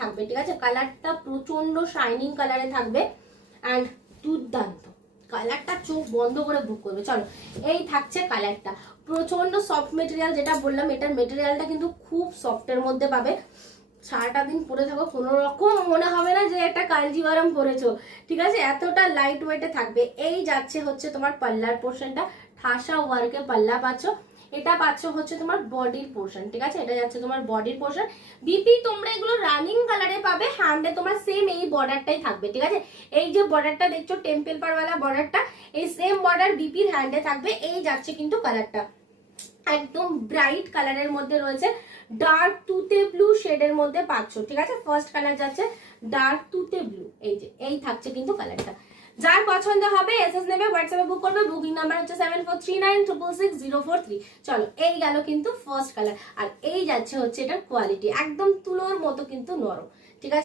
থাকবে, ঠিক আছে। কালারটা প্রচন্ড শাইনিং কালারে থাকবে অ্যান্ড দুর্দান্ত কালারটা, চোখ বন্ধ করে বুক করবে। চলো এই থাকছে কালারটা, প্রচন্ড সফট মেটেরিয়াল, যেটা বললাম এটার মেটেরিয়ালটা কিন্তু খুব সফটের মধ্যে পাবে। সারাটা দিন পরে থাকো কোনো রকম মনে হবে না যে একটা কাঞ্জিভারাম পরেছো, ঠিক আছে, এতটা লাইট ওয়েটে থাকবে। এই যাচ্ছে হচ্ছে তোমার পাল্লার পোর্শনটা, ঠাসা ওয়ার্কে পাল্লা পাচ্ছ। এটা পাচ্ছ হচ্ছে তোমার বডির পোর্শন, ঠিক আছে, এটা যাচ্ছে তোমার বডির পোর্শন। বিপি তোমরা এগুলো রানিং কালারে পাবে, হ্যান্ডে তোমার সেম এই বর্ডারটাই থাকবে, ঠিক আছে। এই যে বর্ডারটা দেখছো টেম্পল পারওয়ালা বর্ডারটা, এই সেম বর্ডার বিপির হ্যান্ডে থাকবে। এই যাচ্ছে কিন্তু কালারটা একদম ব্রাইট কালারের মধ্যে রয়েছে, ডার্ক তুতে ব্লু শেডের মধ্যে পাচ্ছ, ঠিক আছে। ফার্স্ট কালার যাচ্ছে ডার্ক তুতে ব্লু, এই যে এই থাকছে কিন্তু কালারটা। যার পছন্দ হবে এসএস নেবে, হোয়াটসঅ্যাপে বুক করবে। বুকিং নাম্বার হচ্ছে 7439666043। চলো এই গেল কিন্তু ফার্স্ট কালার। আর এই যাচ্ছে হচ্ছে এটার কোয়ালিটি, একদম তুলোর মতো কিন্তু নরম, ঠিক আছে।